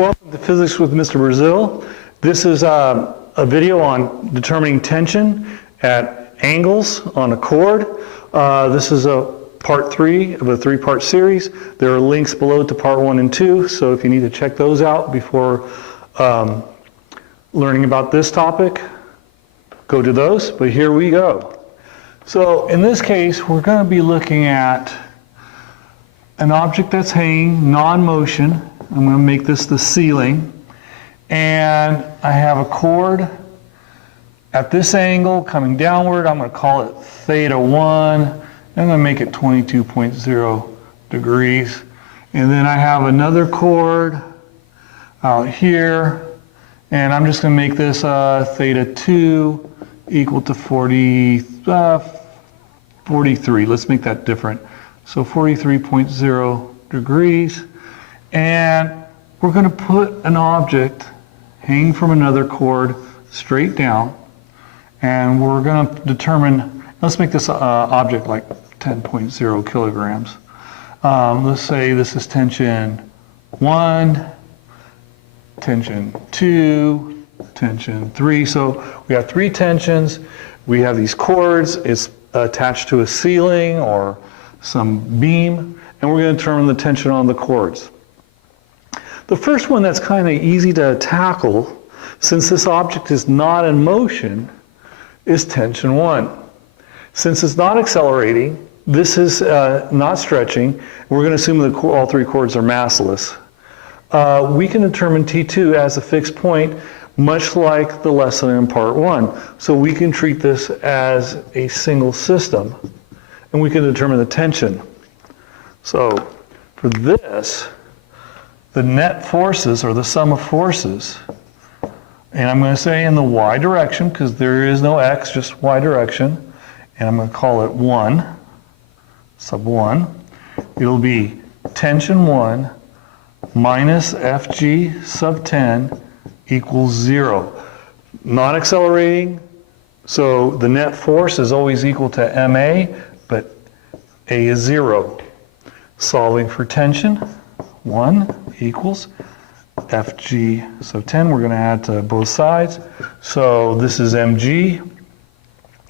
Welcome to Physics with Mr. Brazil. This is a video on determining tension at angles on a chord. This is a part 3 of a 3-part series. There are links below to part 1 and 2, so if you need to check those out before learning about this topic, go to those, but here we go. So in this case, we're going to be looking at an object that's hanging, non-motion. I'm going to make this the ceiling. And I have a chord at this angle coming downward. I'm going to call it theta 1. I'm going to make it 22.0 degrees. And then I have another chord out here. And I'm just going to make this theta 2 equal to 43. Let's make that different. So 43.0 degrees. And we're going to put an object hanging from another chord straight down. And we're going to determine, let's make this object like 10.0 kilograms. Let's say this is tension 1, tension 2, tension 3. So we have 3 tensions. We have these chords. It's attached to a ceiling or some beam. And we're going to determine the tension on the chords. The first one that's kind of easy to tackle, since this object is not in motion, is tension 1. Since it's not accelerating, this is not stretching, we're going to assume that all 3 chords are massless. We can determine T2 as a fixed point, much like the lesson in part 1. So we can treat this as a single system, and we can determine the tension. So for this, the net forces, or the sum of forces, and I'm going to say in the y direction, because there is no x, just y direction, and I'm going to call it 1, sub 1. It'll be tension 1 minus Fg sub 10 equals 0. Non-accelerating, so the net force is always equal to ma, but a is 0. Solving for tension, 1 equals Fg sub 10. We're going to add to both sides. So this is mg.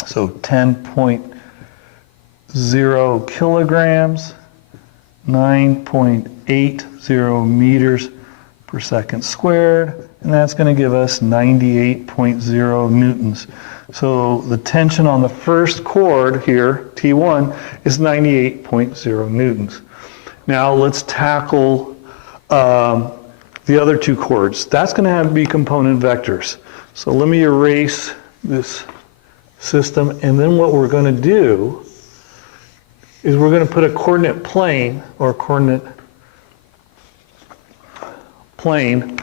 So 10.0 kilograms, 9.80 meters per second squared. And that's going to give us 98.0 newtons. So the tension on the first chord here, T1, is 98.0 newtons. Now let's tackle the other 2 chords. That's going to have to be component vectors. So let me erase this system, and then what we're going to do is we're going to put a coordinate plane, or coordinate plane,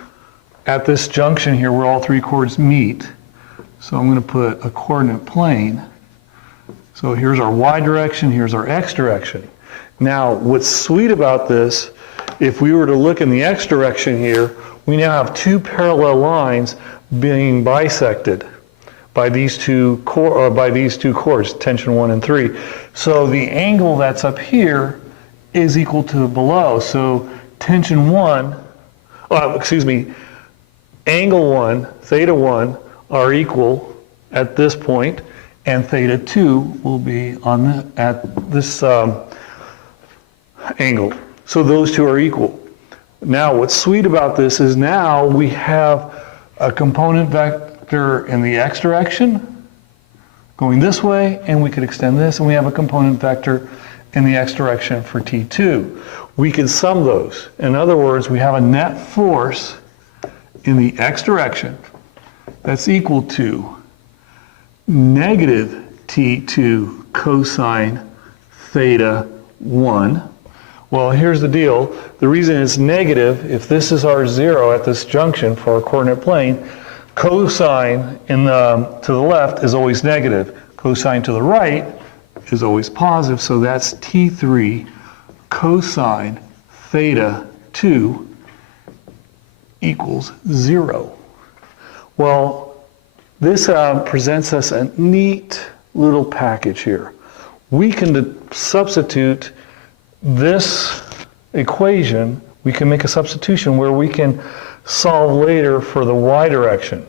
at this junction here where all 3 chords meet. So I'm going to put a coordinate plane. So here's our y direction, here's our x direction. Now, what's sweet about this, if we were to look in the x direction here, we now have 2 parallel lines being bisected by these two chords, tension 1 and 3. So the angle that's up here is equal to below. So tension 1, angle 1, theta 1 are equal at this point, and theta 2 will be at this angle. So those 2 are equal. Now what's sweet about this is now we have a component vector in the x direction going this way, and we could extend this, and we have a component vector in the x direction for T2. We can sum those. In other words, we have a net force in the x direction that's equal to negative T2 cosine theta 1. Well, here's the deal. The reason it's negative, if this is our 0 at this junction for our coordinate plane, cosine to the left is always negative. Cosine to the right is always positive, so that's T3 cosine theta 2 equals 0. Well, this presents us a neat little package here. We can substitute this equation we can make a substitution where we can solve later for the y direction.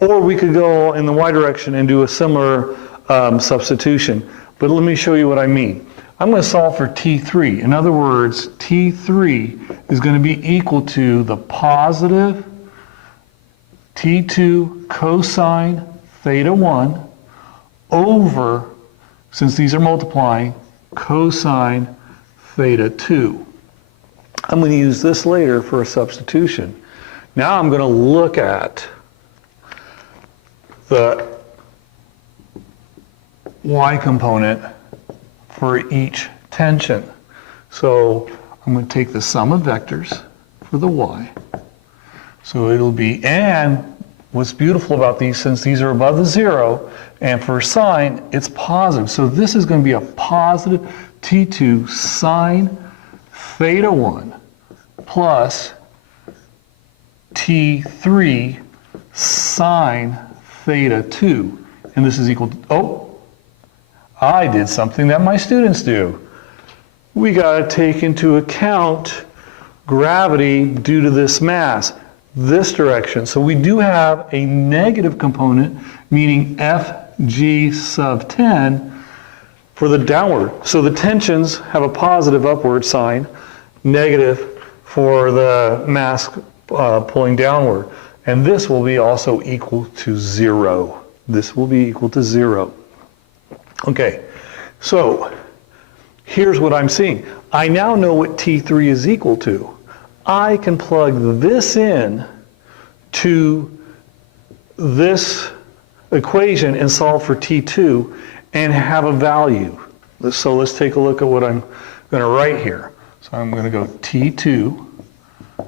Or we could go in the y direction and do a similar substitution. But let me show you what I mean. I'm going to solve for T3. In other words, T3 is going to be equal to the positive T2 cosine theta 1 over, since these are multiplying, cosine theta 2. I'm going to use this later for a substitution. Now I'm going to look at the y component for each tension. So I'm going to take the sum of vectors for the y. So it'll be, and what's beautiful about these, since these are above the 0, and for sine, it's positive. So this is going to be a positive T2 sine theta 1 plus T3 sine theta 2. And this is equal to, oh, I did something that my students do. We got to take into account gravity due to this mass, this direction. So we do have a negative component, meaning Fg sub 10 for the downward. So the tensions have a positive upward sign, negative for the mass pulling downward. And this will be also equal to 0. This will be equal to 0. Okay, so here's what I'm seeing. I now know what T3 is equal to. I can plug this in to this equation and solve for T2 and have a value. So let's take a look at what I'm going to write here. So I'm going to go T2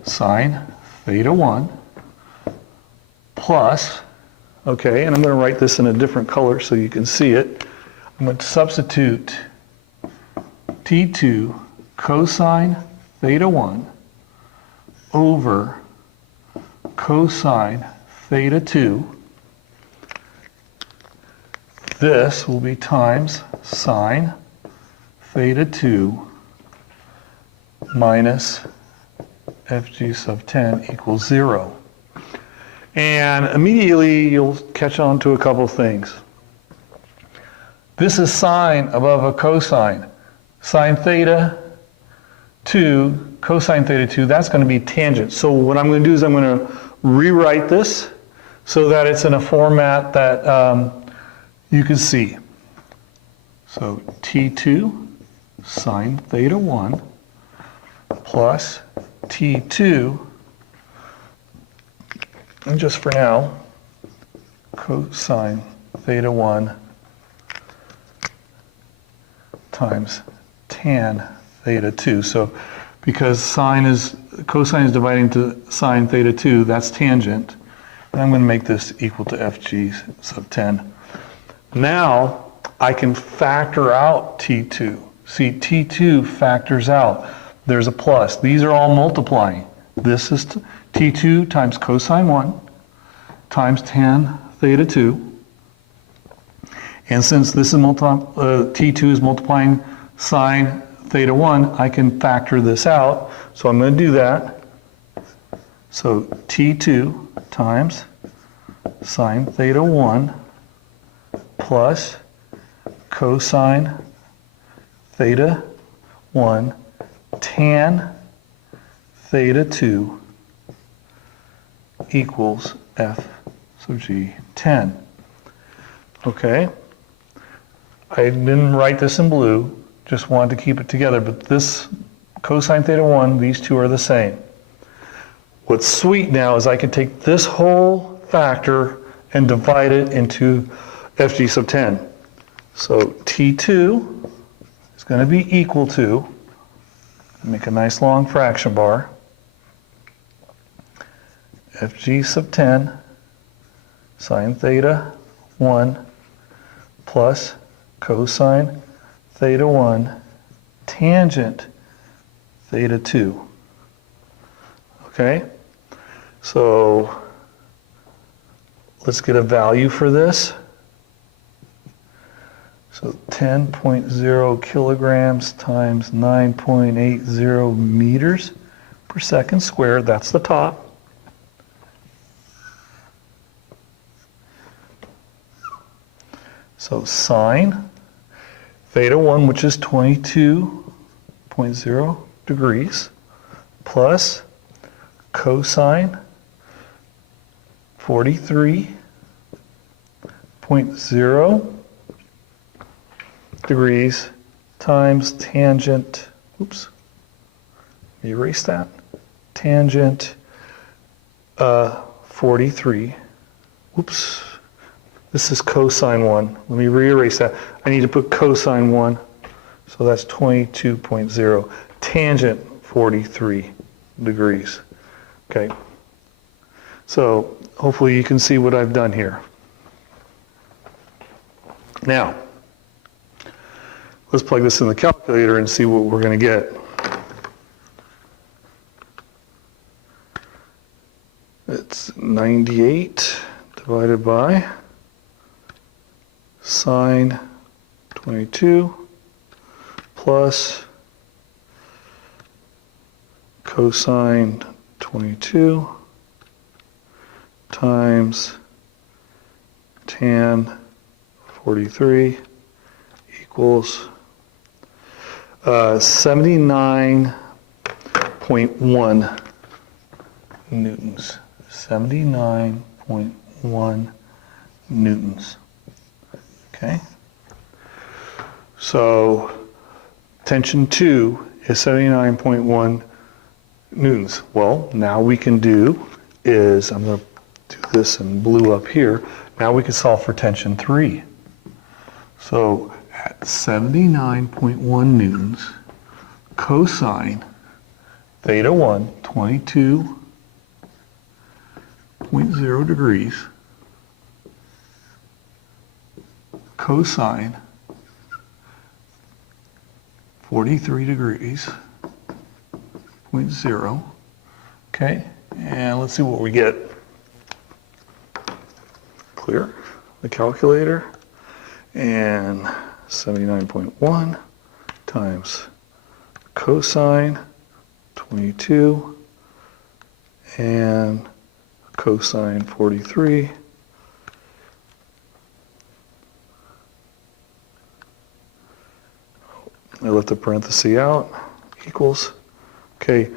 sine theta 1 plus, okay, and I'm going to write this in a different color so you can see it. I'm going to substitute T2 cosine theta 1 over cosine theta 2. This will be times sine theta 2 minus Fg sub 10 equals 0. And immediately you'll catch on to a couple things. This is sine above a cosine. Sine theta 2, cosine theta 2, that's going to be tangent. So what I'm going to do is I'm going to rewrite this so that it's in a format that you can see. So T2 sine theta 1 plus T2, and just for now, cosine theta 1 times tan theta 2. So because cosine is dividing to sine theta 2, that's tangent. And I'm going to make this equal to Fg sub 10. Now I can factor out T2. See, T2 factors out. There's a plus. These are all multiplying. This is T2 times cosine 1 times tan theta 2. And since this is T2 is multiplying sine theta 1, I can factor this out. So I'm going to do that. So T2 times sine theta 1 plus cosine theta 1 tan theta 2 equals F sub G 10. Okay. I didn't write this in blue, just wanted to keep it together, but this cosine theta 1, these two are the same. What's sweet now is I can take this whole factor and divide it into Fg sub 10. So T2 is going to be equal to, make a nice long fraction bar, Fg sub 10 sine theta 1 plus cosine theta 1 tangent theta 2. Okay? So let's get a value for this. So 10.0 kilograms times 9.80 meters per per second squared. That's the top. So sine theta 1, which is 22.0 degrees, plus cosine 43.0 degrees times tangent, oops, erase that, tangent 43, oops, this is cosine 1. Let me re-erase that. I need to put cosine 1, so that's 22.0, tangent 43 degrees. Okay, so hopefully you can see what I've done here. Now, let's plug this in the calculator and see what we're going to get. It's 98 divided by sine 22 plus cosine 22 times tan 43 equals 79.1 newtons. 79.1 newtons. Okay? So tension 2 is 79.1 newtons. Well, now we can do is, I'm going to do this in blue up here, now we can solve for tension 3. So at 79.1 newtons, cosine theta 1, 22.0 degrees, cosine 43 degrees, 0.0. Okay, and let's see what we get. Clear the calculator, and 79.1 times cosine 22 and cosine 43 I left the parenthesis out, equals, okay,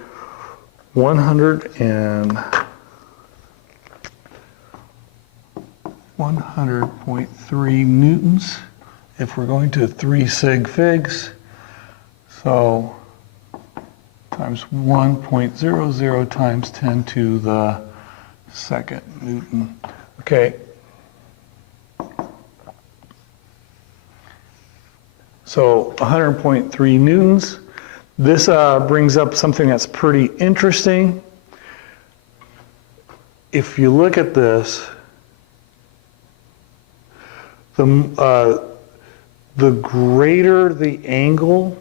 100.3 newtons if we're going to 3 sig figs. So times 1.00 times 10 to the second Newton. Okay. So 100.3 newtons. This brings up something that's pretty interesting. If you look at this, the greater the angle,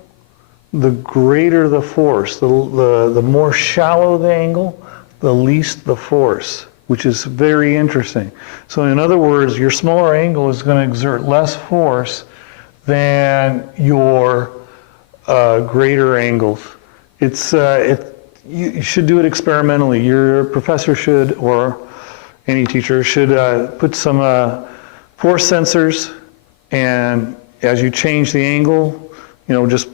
the greater the force. The more shallow the angle, the least the force, which is very interesting. So in other words, your smaller angle is going to exert less force than your greater angles. You should do it experimentally. Your professor should, or any teacher should, put some force sensors, and as you change the angle, just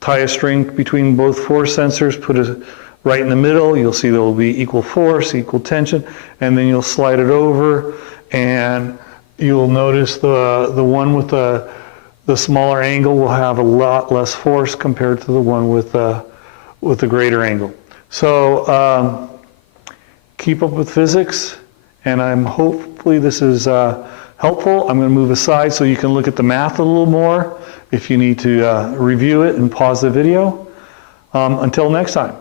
tie a string between both force sensors, put it right in the middle. You'll see there will be equal force, equal tension, and then you'll slide it over, and you'll notice the one with the smaller angle will have a lot less force compared to the one with the greater angle. So keep up with physics, and hopefully this is helpful. I'm going to move aside so you can look at the math a little more if you need to review it and pause the video. Until next time.